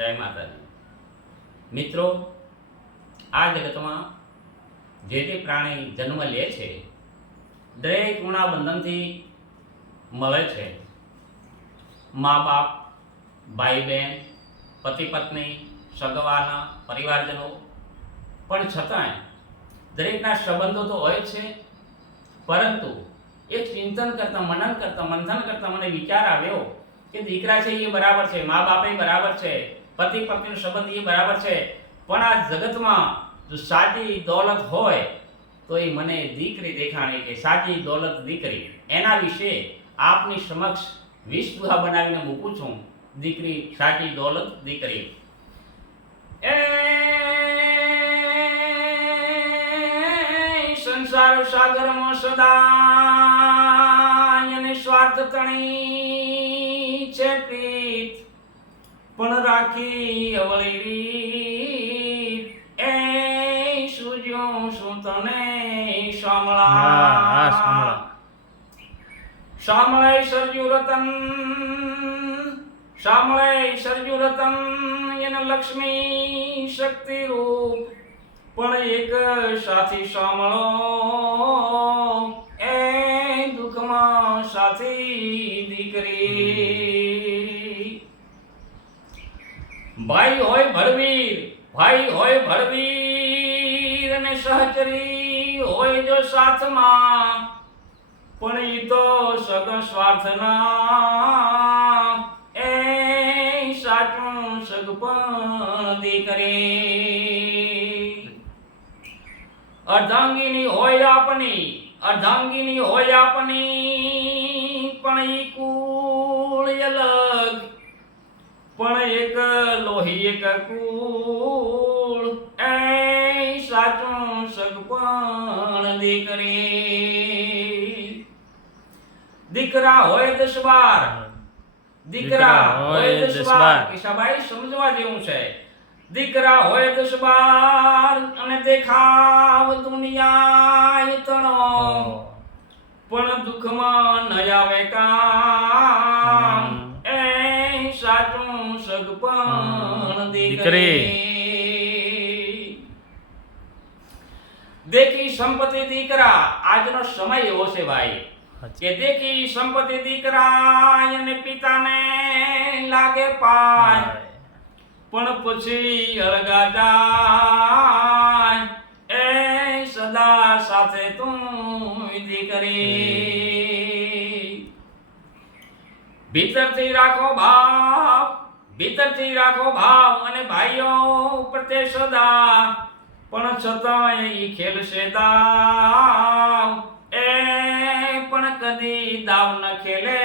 જય માતાજી. મિત્રો, આ જગતમાં જે તે પ્રાણી જન્મ લે છે દરેક ઋણાબંધનથી મળે છે. મા બાપ, ભાઈ બહેન, પતિ પત્ની, સગવાના, પરિવારજનો, પણ છતાંય દરેકના સંબંધો તો હોય છે. પરંતુ એક ચિંતન કરતાં, મનન કરતાં, મંથન કરતાં મને વિચાર આવ્યો કે દીકરા છે એ બરાબર છે, મા બાપે બરાબર છે, પતિ પત્નીનો સંબંધ એ બરાબર છે, પણ આ જગતમાં જો સાચી દોલત હોય તો એ મને દીકરી દેખાણી કે સાચી દોલત દીકરી. એના વિશે આપની સમક્ષ 20 દુહા બનાવીને મૂકું છું. દીકરી, સાચી દોલત દીકરી. એ સંસાર સાગરમાં સદા અને સ્વાર્થ તણી છે પ્રીત, પણ રાખી અવળી રીત. એ સૂજ્યું શું તને શામળા, શામળે સર્જ્યું રતન, શામળે સર્જ્યું રતન એને લક્ષ્મી શક્તિ રૂપ, પણ એક સાથી શામળો એ દુઃખમાં સાથી દીકરી. ભાઈ હોય ભડવીર, ભાઈ હોય ભડવીર અને સહચરી હોય જો સાથમાં, પણ ઈ તો સગન સ્વાર્થના એ સાચું સગપણ દીકરી. અર્ધાંગીની હોય આપની, અર્ધાંગીની હોય આપની, પણ ઈ કુળ અલગ, પણ એક લોહી એક કુળ એ સાચું સગપણ દીકરી. દીકરા હોય 10 બાર, દીકરા હોય 10 બાર, કિશાભાઈ સમજવા જેવું છે. દીકરા હોય 10 બાર અને દેખાવ દુનિયા તણો, પણ દુઃખમાં ન આવે કામ એ સાચું સગપણ દીકરી. દેખી સંપત્તિ દીકરા, આજનો સમય એવો છે ભાઈ કે દેખી સંપત્તિ દીકરા અને પિતાને લાગે પાય, પણ પછી અળગા જાય એ સદા સાથે તું દીકરી. ભીતરથી રાખો ભાવ, ભીતરથી રાખો ભાવ અને ભાઈઓ પ્રત્યે સદા, પણ છતાંય ઈ ખેલશે દાવ એ પણ કદી દાવ ન ખેલે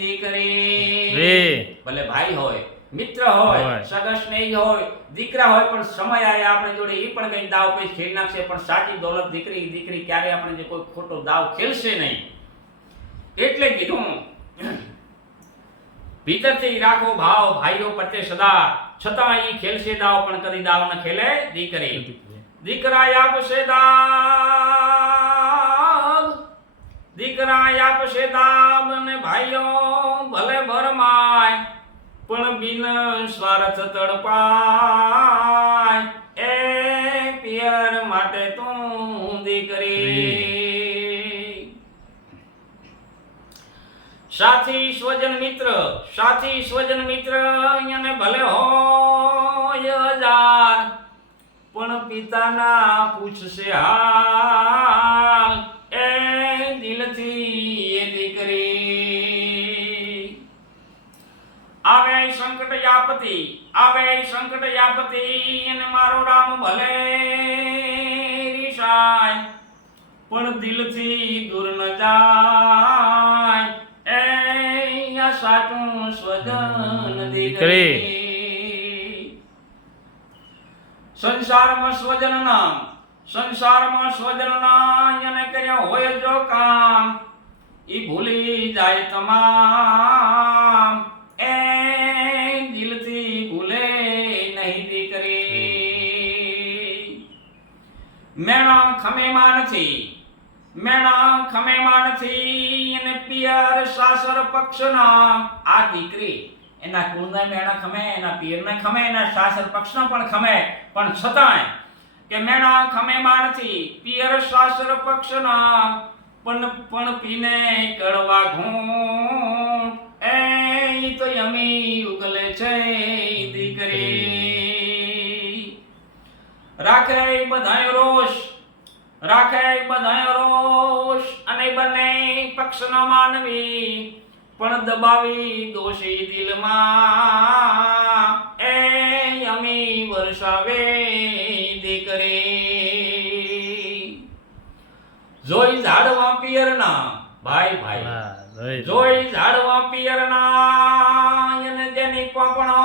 દીકરી. ભલે ભાઈ હોય, મિત્ર હોય, સગા સ્નેહી હોય, દીકરા હોય, પણ સમય આવે આપણે જોડે એ પણ કઈ દાવ પેચ ખેલી નાખશે. પણ સાચી દોલત દીકરી, દીકરી ક્યારે આપણે જે કોઈ ખોટો દાવ ખેલશે નહીં. એટલે કીધું ભીતરથી રાખો ભાવ ભાઈઓ પ્રત્યે સદા, છતાં ઈ ખેલશે દાવ પણ કદી દાવ ન ખેલે દીકરી. દીકરા આપશે દાવ, દીકરા આપશે દાવ અને ભાઈઓ ભલે ભરમાય, પણ બિન સ્વાર્થ તડપાય એ પિયર માટે તું દીકરી. સાથી સ્વજન મિત્ર, સાથી સ્વજન મિત્ર એને ભલે હોય 1000, પણ પિતાના પૂછશે હાલ એ દિલથી એ દીકરી. આવે સંકટ આપત્તિ, આવે સંકટ આપત્તિ અને મારો રામ ભલે રીસાય, પણ દિલથી દૂર ન જાય એ આ સાચું સ્વજન દીકરી. સંસારમાં સ્વજનના, સંસારમાં સ્વજનના એને કર્યા હોય જો કામ, ઈ ભૂલી જાય તમામ એ દિલથી ભૂલે નહીં દીકરી. મેણા ખમેમાં નથી, મેણા ખમેમાં નથી અને પિયર સાસર પક્ષના આ દીકરી એના કુળના મેણા ખમે, એના પિયરના ખમે, એના સાસર પક્ષના પણ ખમે, પણ છતાંય કે મેણા ખમે માં નથી પિયર સાસર પક્ષના પણ પીને કડવા ઘૂંટ એ તો યમી ઉગલે છે દીકરી. રાખે બધાય રોષ, રાખે બધાય રોષ અને બંને પક્ષના માનવી પણ દબાવી દોષી દિલમાં એ યમી વર્ષાવે દીકરી. જોઈ ઝાડવા પિયરના ભાઈ ભાઈ જોઈ ઝાડવા પિયરના અને જેની કોપણો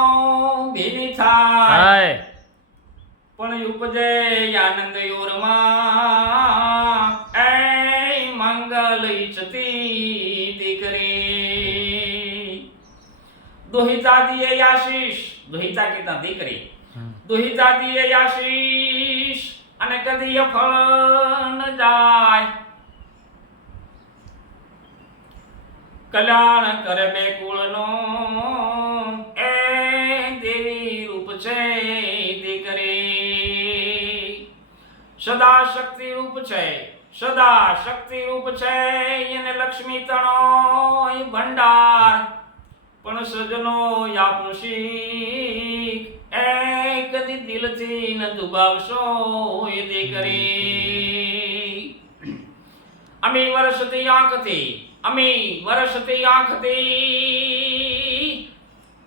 ભીની થાય પણ ઉપજે આનંદ યોરમાં એ મંગલ ઈચ્છતી દીકરી. દુહિતા દિયે આશીષ, દુહિતા કીધા દીકરી, દુહિતા દિયે આશીષ અને કદી ફળ ન જાય. કલ્યાણ કરે બે કુળનો એ દેવી રૂપ છે દીકરી. સદા શક્તિ રૂપ છે, સદા શક્તિ રૂપ છે એને લક્ષ્મી તણો ભંડાર પણ સજનો આપણું શીખ એ કદી દિલથી ન દુભાવશો એ દીકરી. અમી વર્ષથી આંખથી, અમી વર્ષથી આંખથી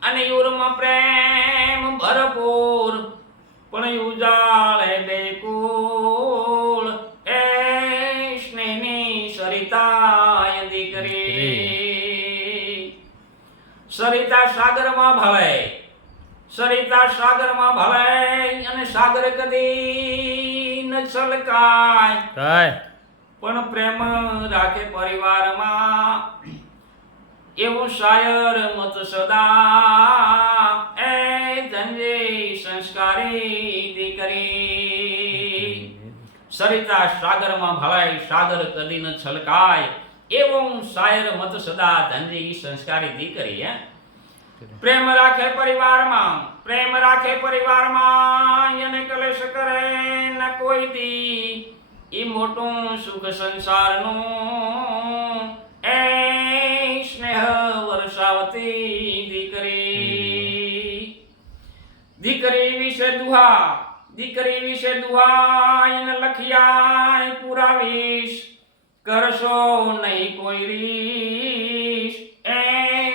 અને યુરમાં પ્રેમ ભરપૂર પણ ઉજાળે બે કુળ એ સ્નેહની સરિતા દીકરી. સરિતા સાગરમાં ભળે, સરિતા સાગરમાં ભળે અને સાગર કદી ન છલકાય પણ પ્રેમ રાખે પરિવારમાં એવું શાયર મત સદા એ ધનજે સંસ્કારી દીકરી. સરિતા સાગરમાં ભળાય સાગર કદી ન છલકાય એવું શાયર મત સદા ધનજે સંસ્કારી દીકરી. પ્રેમ રાખે પરિવારમાં, પ્રેમ રાખે પરિવારમાં અને કલેશ કરે ન કોઈ દી ઈ મોટું સુખ સંસારનું એ સ્નેહ વર્ષાવતી દીકરી. દીકરી વિશે દુહા, દીકરી વિશે દુહા એને લખિયાય પુરાવીશ કરશો નહીં કોઈ રીશ એ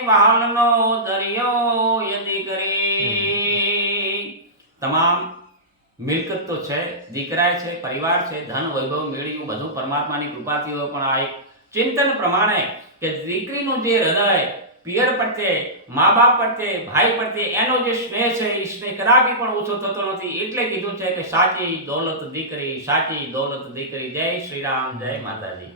વાહનનો દરિયો એ દીકરી. તમામ મિલકત તો છે, દીકરા છે, પરિવાર છે, ધન વૈભવ મેળવ્યું બધું પરમાત્માની કૃપાથી હોય, પણ આ એક ચિંતન પ્રમાણે કે દીકરીનું જે હૃદય પિયર પ્રત્યે, મા બાપ પ્રત્યે, ભાઈ પ્રત્યે એનો જે સ્નેહ છે એ સ્નેહ કદાપી પણ ઓછો થતો નથી. એટલે કીધું છે કે સાચી દોલત દીકરી, સાચી દોલત દીકરી. જય શ્રી રામ, જય માતાજી.